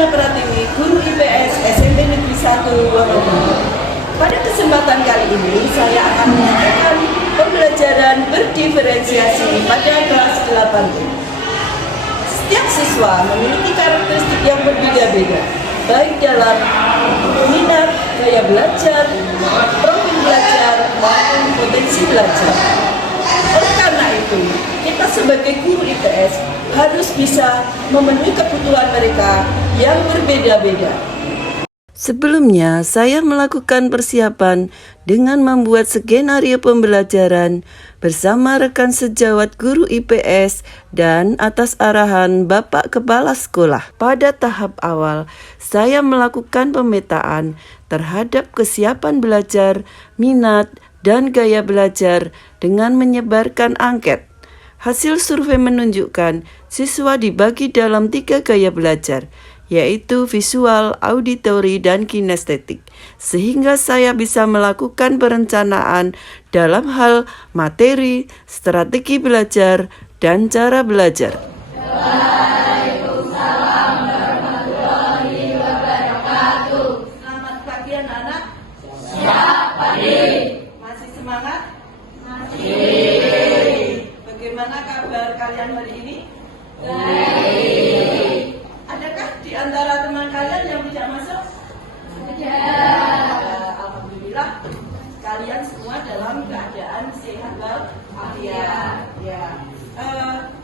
Diana Pratiwi, guru IPS SMP Negeri 1 Wonogiri. Pada kesempatan kali ini, saya akan menyampaikan pembelajaran berdiferensiasi pada kelas 8. Setiap siswa memiliki karakteristik yang berbeda-beda, baik dalam minat, gaya belajar, profil belajar, maupun potensi belajar. Oleh karena itu, kita sebagai guru IPS harus bisa memenuhi kebutuhan mereka yang berbeda-beda. Sebelumnya, saya melakukan persiapan dengan membuat skenario pembelajaran bersama rekan sejawat guru IPS dan atas arahan Bapak Kepala Sekolah. Pada tahap awal, saya melakukan pemetaan terhadap kesiapan belajar, minat, dan gaya belajar dengan menyebarkan angket. Hasil survei menunjukkan siswa dibagi dalam 3 gaya belajar, yaitu visual, auditori, dan kinestetik, sehingga saya bisa melakukan perencanaan dalam hal materi, strategi belajar, dan cara belajar. Waalaikumsalam warahmatullahi wabarakatuh. Selamat pagi anak-anak. Siap, pagi. Masih semangat? Masih. Bagaimana kabar kalian hari ini? Baik. Adakah di antara teman kalian yang tidak masuk? Ada. Alhamdulillah, kalian semua dalam keadaan sehat walafiat. Ya.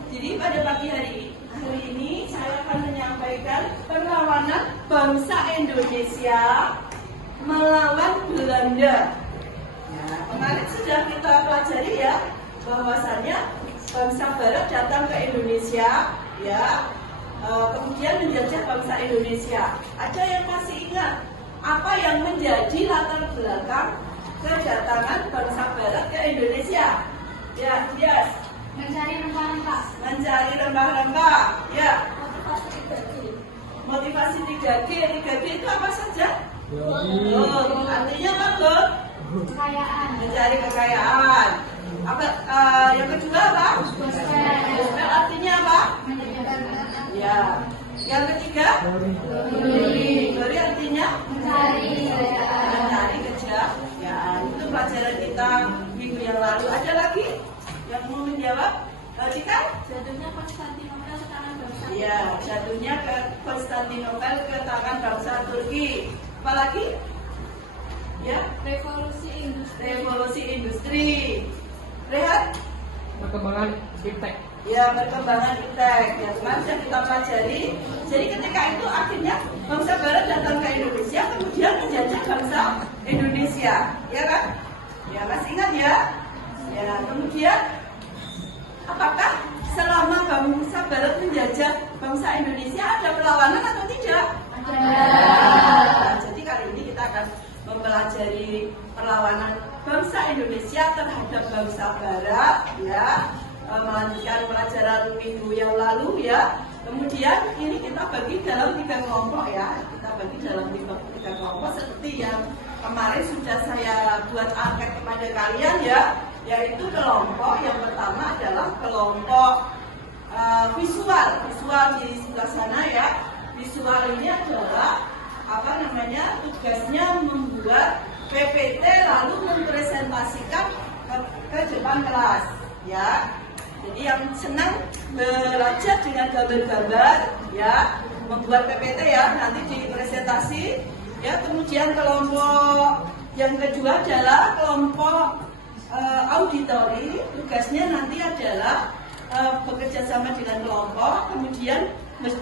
Jadi pada pagi hari ini saya akan menyampaikan perlawanan bangsa Indonesia melawan Belanda. Ya, kemarin sudah kita pelajari ya, bahwasannya bangsa Barat datang ke Indonesia, ya. Kemudian menjajah bangsa Indonesia. Ada yang masih ingat apa yang menjadi latar belakang kedatangan bangsa Barat ke Indonesia? Ya, yes. Mencari rempah-rempah. Mencari rempah-rempah. Ya. Motivasi 3G. Motivasi 3G. 3G itu apa saja? Artinya apa, Bu? Kekayaan. Mencari kekayaan. Apa? Yang kedua apa? Gospel artinya apa? Ya. Yang ketiga? Glory. Glory artinya? Mencari kekayaan. Mencari kejayaan. Itu pelajaran kita minggu yang lalu. Ada lagi yang mau menjawab? Cika? Jatuhnya Konstantinopel ke tangan bangsa. Ya, jatuhnya ke Konstantinopel ke tangan bangsa Turki. Apalagi? Ya, Revolusi industri. revolusi industri. Rehat? Perkembangan iptek. Ya, perkembangan iptek. Ya, kemarin sudah kita pelajari. Jadi ketika itu akhirnya bangsa Barat datang ke Indonesia, kemudian menjajah bangsa Indonesia, ya kan? Ya, masih ingat ya? Ya, kemudian apakah selama bangsa Barat menjajah bangsa Indonesia ada perlawanan atau tidak? Ada. Jadi kali ini kita akan mempelajari perlawanan bangsa Indonesia terhadap bangsa Barat, ya. Melanjutkan pelajaran minggu yang lalu, ya. Kemudian ini kita bagi dalam 3 kelompok, ya. Kita bagi dalam 3 kelompok seperti yang kemarin sudah saya buat angket kepada kalian, ya. Yaitu kelompok yang pertama adalah kelompok visual. Visual di sebelah sana, ya. Visual ini adalah tugasnya membuat PPT lalu mempresentasikan ke depan kelas, ya. Jadi yang senang belajar dengan gambar-gambar, ya, membuat PPT, ya, nanti dipresentasi, ya. Kemudian kelompok yang kedua adalah kelompok auditori. Tugasnya nanti adalah bekerja sama dengan kelompok, kemudian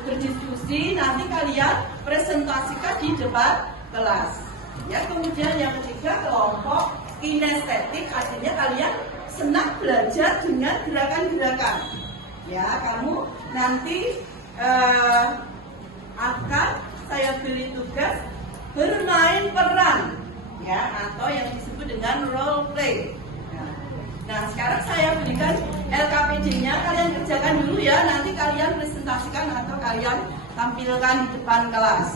berdiskusi, nanti kalian presentasikan di depan kelas, ya. Kemudian yang ketiga kelompok kinestetik, artinya kalian senang belajar dengan gerakan-gerakan, ya. Kamu nanti akan saya beri tugas bermain peran, ya, atau yang disebut dengan role play. Nah, sekarang saya berikan LKPD-nya, kalian kerjakan dulu, ya. Nanti kalian presentasikan atau kalian tampilkan di depan kelas.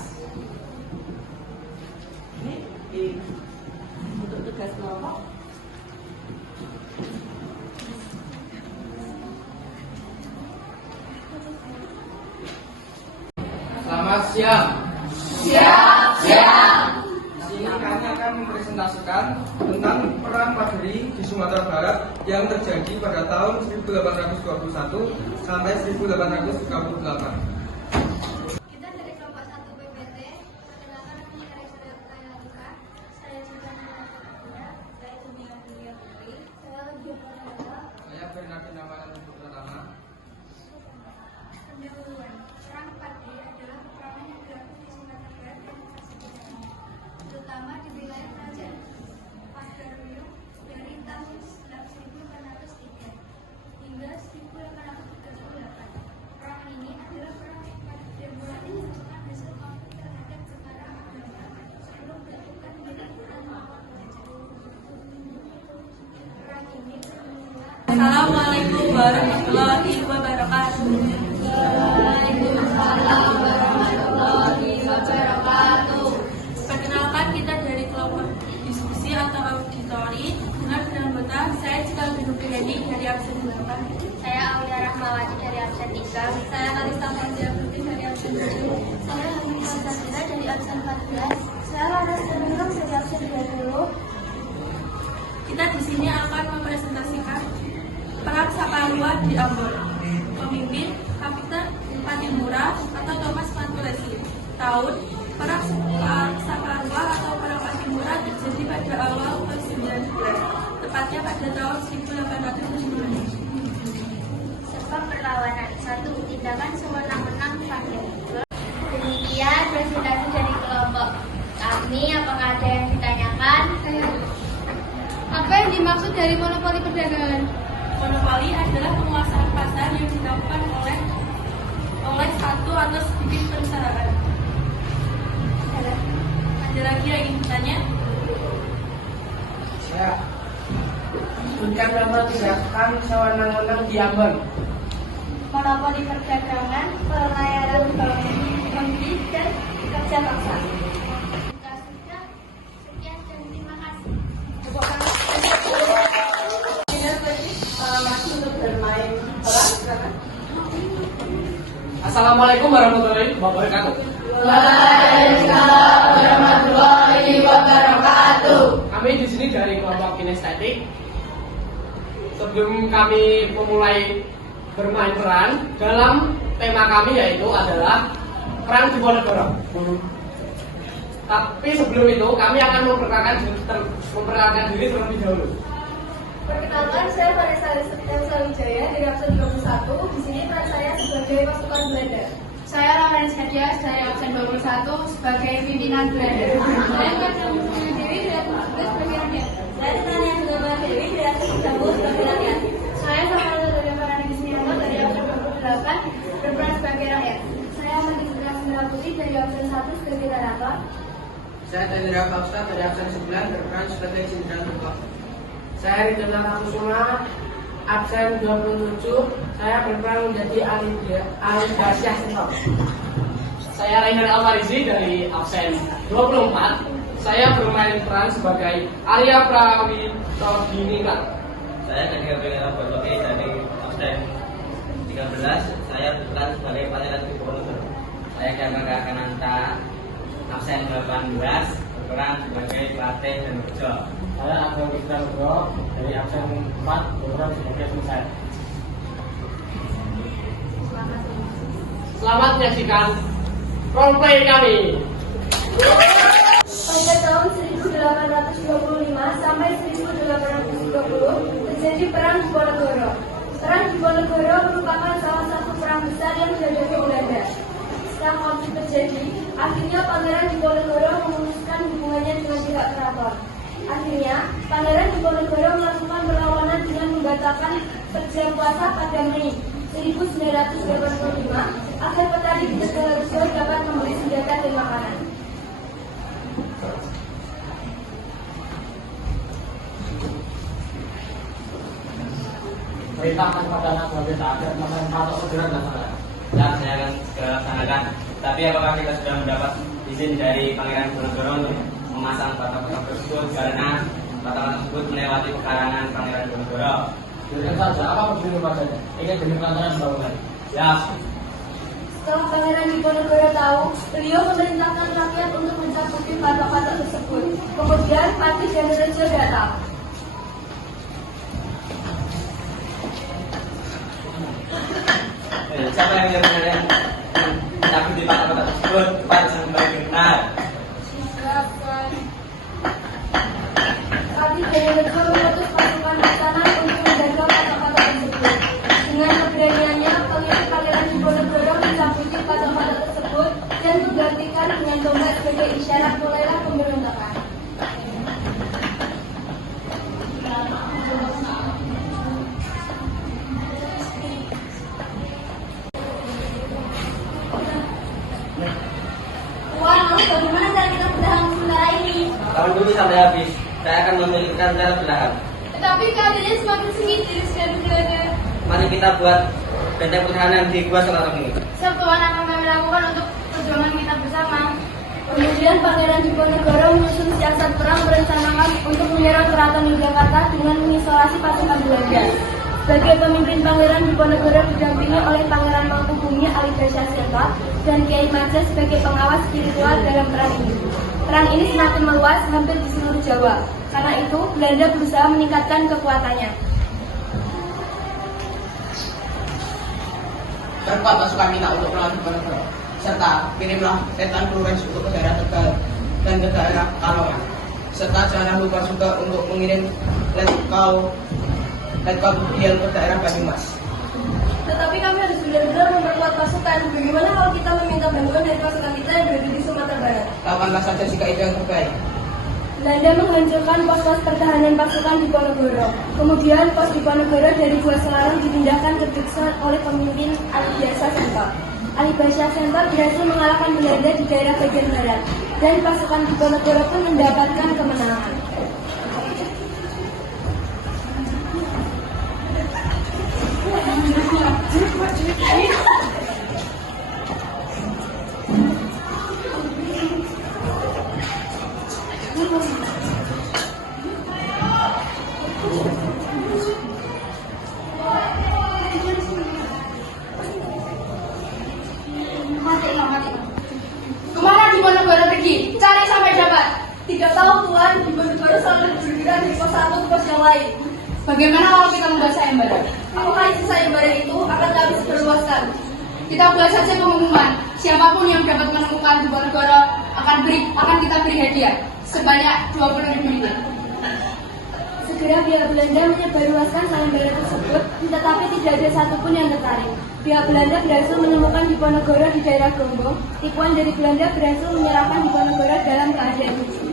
Ini untuk tugas kelompok. Selamat siap. Siap. Di sini kami akan mempresentasikan tentang perang Padri di Sumatera Barat yang terjadi pada tahun 1821 sampai 1838. Kita dari kelompok 1 PPT. Perkenalkan nama saya Kaya Luka. Saya juga nama saya. Saya Tumia Putri. Saya juga nama. Saya Bernardin Namalan pertama. Pendahuluan. Perang Padri adalah peperangan yang berlaku di Sumatera Barat dan Asia Tenggara, terutama di wilayah Kerajaan Pasdaruyo dari tahun 1803 hingga 1838. Perang ini adalah perang yang mulai merupakan hasil konflik terhadap negara agama sebelum melakukan pendudukan melawan penjajah. Perang ini bermula. Assalamualaikum warahmatullahi wabarakatuh. Waalaikumsalam warahmatullahi wabarakatuh. Perkenalkan, kita dari kelompok diskusi atau auditori dengan anggota saya Cikal Binupireni dari absen 8. Saya Aulia Rahmawati dari absen 3. Saya Kalista Fauzia Putri dari absen 7. Saya Hamida Satira dari absen 14. Saya Laras Temenang dari absen 20. Kita di sini akan mempresentasikan perang Saparua di Ambon. Pemimpin Kapiten Patimura atau Thomas Manturesi. Tahun perang Saparua atau perang Patimura terjadi pada awal tahun 19, tepatnya pada tahun 1817. Sebab perlawanan. 1. Tindakan sewenang-wenang fakir. Demikian presentasi dari kelompok kami. Apakah ada yang ditanyakan? Apa yang dimaksud dari monopoli perdagangan? Monopoli adalah penguasaan pasar yang dilakukan oleh satu atau sedikit perusahaan. Ada lagi yang ingin bertanya? Saya sebutkan nama tindakan sewenang-wenang di Ambon. Monopoli perdagangan, pelayaran pembeli dan kerja paksa. Sudah, sekian dan terima kasih. Masih untuk bermain perang, silakan. Assalamualaikum warahmatullahi wabarakatuh. Waalaikumsalam warahmatullahi wabarakatuh. Kami di sini dari kelompok kinestetik. Sebelum kami memulai bermain peran, dalam tema kami yaitu adalah perang Diponegoro. Tapi sebelum itu kami akan memperkenalkan diri terlebih dahulu. Perkenalkan, saya Vanessa Elsa Wijaya dari absen 21. Di sini peran saya sebagai pasukan Belanda. Saya Lawrence Hadias dari absen 21 sebagai pimpinan Belanda. Saya Katrina Dewi dari absen 11 sebagai rakyat. Saya Tania Sugama Dewi dari absen 30 sebagai rakyat. Saya Samara dari Farani Gisnianto dari absen 28 berperan sebagai rakyat. Saya Mandira Sendra Putih dari absen 1 sebagai narator. Saya Tendra Faksa dari absen 9 berperan sebagai Sindra Tukok. Saya Ridwan Kusuma absen 27. Saya berperan menjadi Alidasyah Sentok. Saya Rainer Alfarizi dari absen 24. Saya bermain peran sebagai Arya Prawitoginika. Saya Daniel Bengera Botoke dari absen 13. Saya berperan sebagai Pangeran Diponegoro. Saya Dharma Kananta absen 18 berperan sebagai pelatih dan kerja. Saya Agam Fitra Nugroho dari absen 4 berperan sebagai Sunsai. Selamat menyaksikan roleplay kami. Pada tahun 1825 sampai 1820 terjadi perang Diponegoro. Perang Diponegoro merupakan salah satu perang besar yang dihadapi Belanda. Setelah konflik terjadi, akhirnya Pangeran Diponegoro memutuskan hubungannya dengan pihak keraton. Akhirnya, Pangeran Diponegoro melakukan perlawanan dengan membatalkan jam puasa pada Mei 1985 agar petani di Tegalarjo dapat membeli senjata dan makanan. Perintahkan kepada anak sebagai agar atau segera dilaksanakan. Dan saya akan segera laksanakan. Tapi apakah kita sudah mendapat izin dari Pangeran Diponegoro untuk memasang patok-patok tersebut karena patok tersebut melewati pekarangan Pangeran Diponegoro? Berikan saja apa begini padanya. Ingin demi kelancaran bangunan. Ya. Setelah Pangeran Diponegoro tahu, beliau memerintahkan rakyat untuk mencabuti patok-patok tersebut. Kemudian Patih dan Rejo datang. Siapa yang benar-benar tapi di patok-patok tersebut cepat sampai benar. Patih dan Rejo mengutus pasukan ke sana untuk menjaga patok-patok tersebut. Dengan keberaniannya, Pangeran Diponegoro mencabuti patok-patok tersebut dan menggantikan dengan tombak sebagai isyarat mulailah pemberontakan. Tuan, bagaimana cara kita bertahan sementara ini? Tahun dulu sampai habis. Saya akan memberikan cara bertahan. Tetapi keadaannya semakin sengit di sekitar. Mari kita buat benteng pertahanan di gua sekarang ini. Tuan akan kami lakukan untuk perjuangan kita bersama. Kemudian Pangeran Diponegoro menyusun siasat perang merencanakan untuk menyerang keraton Yogyakarta dengan mengisolasi pasukan Belanda. Sebagai pemimpin Pangeran Diponegoro didampingi oleh Pangeran Mangkubumi Alibasya Senta dan Kiai Maja sebagai pengawas spiritual dalam perang ini. Perang ini semakin meluas hampir di seluruh Jawa. Karena itu, Belanda berusaha meningkatkan kekuatannya. Berkuat pasukan kita untuk melawan Diponegoro, serta kirimlah setan Florence untuk ke daerah Tegal dan ke daerah Kalongan, serta jangan lupa juga untuk mengirim Letkau Budial ke daerah Banyumas. Tetapi kami harus benar-benar memperkuat pasukan. Bagaimana kalau kita meminta bantuan dari pasukan kita yang berada di Sumatera Barat? Lakukanlah saja jika itu yang terbaik. Belanda menghancurkan pos-pos pertahanan pasukan Diponegoro. Kemudian pos Diponegoro dari Gua Selarong dipindahkan ke Dikson oleh pemimpin Alibasya Senta. Alibasya Senta berhasil mengalahkan Belanda di daerah bagian barat, dan pasukan Diponegoro pun mendapatkan kemenangan. Kemana Diponegoro pergi? Cari sampai dapat. Tidak tahu Tuan, Diponegoro selalu bergerak dari pos satu ke pos yang lain. Bagaimana kalau kita membuat sayembara? Apakah isi sayembara itu akan kami sebarluaskan? Kita buat saja pengumuman. Siapapun yang dapat menemukan Diponegoro akan kita beri hadiah sebanyak 20.000 ringgit. Segera pihak Belanda menyebarluaskan sayembara tersebut, tetapi tidak ada satupun yang tertarik. Pihak Belanda berhasil menemukan Diponegoro di daerah Gombong. Tipuan dari Belanda berhasil menyerahkan Diponegoro dalam keadaan lucu.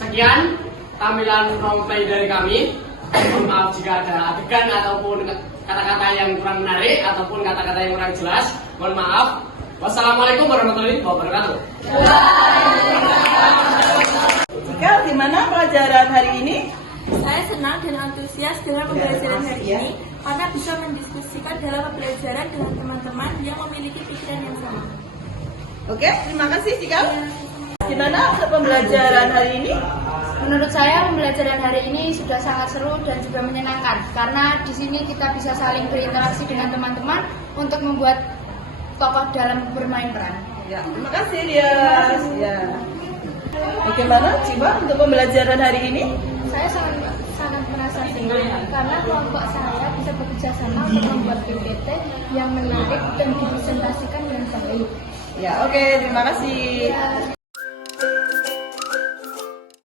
Sekian tampilan roleplay dari kami. Mohon maaf jika ada adegan ataupun kata-kata yang kurang menarik ataupun kata-kata yang kurang jelas. Mohon maaf. Wassalamualaikum warahmatullahi wabarakatuh. Jika di mana pelajaran hari ini? Saya senang dan antusias dengan pembelajaran hari ini karena bisa mendiskusikan dalam pembelajaran dengan teman-teman yang memiliki pikiran yang sama. Oke, terima kasih Cikal. Gimana pembelajaran hari ini? Menurut saya pembelajaran hari ini sudah sangat seru dan juga menyenangkan karena di sini kita bisa saling berinteraksi dengan teman-teman untuk membuat tokoh dalam bermain peran. Ya, terima kasih dia. Ya. Bagaimana Ciba untuk pembelajaran hari ini? Saya sangat merasa senang karena kelompok saya bisa bekerja sama untuk membuat PPT yang menarik dan dipresentasikan dengan baik. Ya, oke, terima kasih.